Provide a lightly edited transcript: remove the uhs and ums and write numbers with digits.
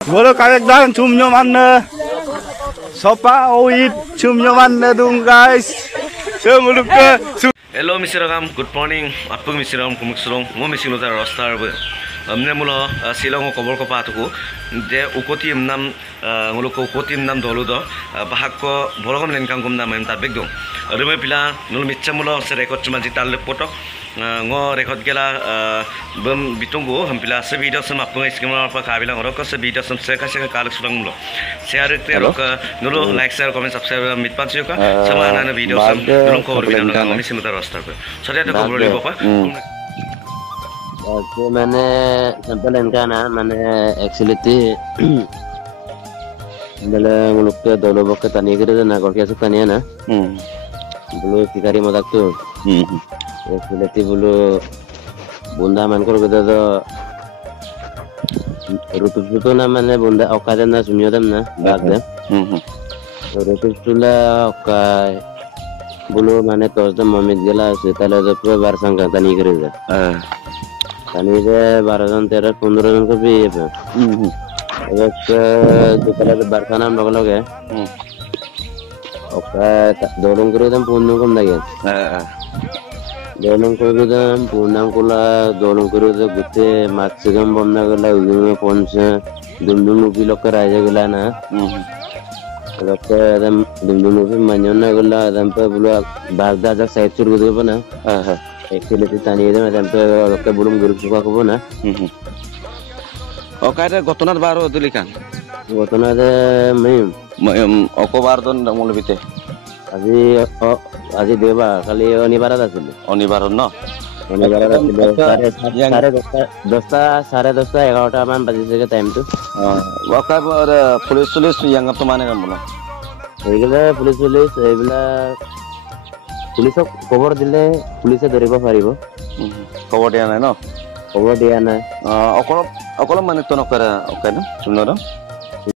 Bolo kayak dan cumnya mana? Sopa oit cumnya mana dong guys? Semuluk ke. Hello Mr. Ram, good morning. Apa Mr. Ram kumuk sulung? Mo Mr. Nutar roster ber. Amne mula silong ko kobor ko patuku. De ukoti nam ngulu ko ukoti nam dolu do. Bahak ko bolong lenkang kum nam tar beg dong. Rume pila nul mitcha mula se record cuma jital potok. Ngo record gela bem bitunggu hampila se video sem apung skimar pa kabila ngoro ko se video sem se kasih kalak sulung mulo. Share te rok nulu like share comment subscribe mit pancu ka sama ana video sem nulung ko video nang Mr. Nutar roster ber. Sorry ada kobor libo pa. तो मैंने sample इनका ना मैंने actually मतलब मुल्क के दो लोगों के तनिए करे तो ना करके ऐसे तनिए ना बोलो शिकारी मदाक तो एक्चुअली बोलो बुंदा मन कर बेटा तो रुतु तो ना मैंने बुंदा औकात ना सुनियो दम ना बात दे रुतु ला औकात बोलो मैंने तो उस दम मम्मी गला से ताले तो पूरे बार संग तनिए करे था तनी जे 12 जन 13 15 जन को भी है एक दुकान पे बरसाना हम लोग है ओके दोनों को एकदम पूर्ण कम लगे दोनों को एकदम पूर्ण कोला दोनों को तो गुत्ते मैक्सिमम बनना गला उन्हें फोन से दुमदुम भी लोग कर आए गला ना लोग एकदम दुमदुम भी मन्योना गला एकदम पे बोला बागदाद तक साइड चुर गुदे बना एक्चुअली तानी दे मैं तो ओके बुलुम गुरु सुका को ना ओकारे गतनार बारो दुलिकान गतना दे मैं অকো বার দন মূল ভিতে আজি আজি দেবা খালি অনিবাৰত আছিল অনিবাৰন ন অনিবাৰত আছিল 10:30 11টা মান বাজিছে টাইমটো ওকাব পুলিশ ইয়াঙ্গ তো মানে কাম এইগলা পুলিশ এইগলা পুলিশক খবৰ দিলে পুলিশে ধৰিব পাৰিব খবৰ দিয়া নাই ন খবৰ দিয়া নাই অকল মানে তো নকৰা ওকে ন শুনলো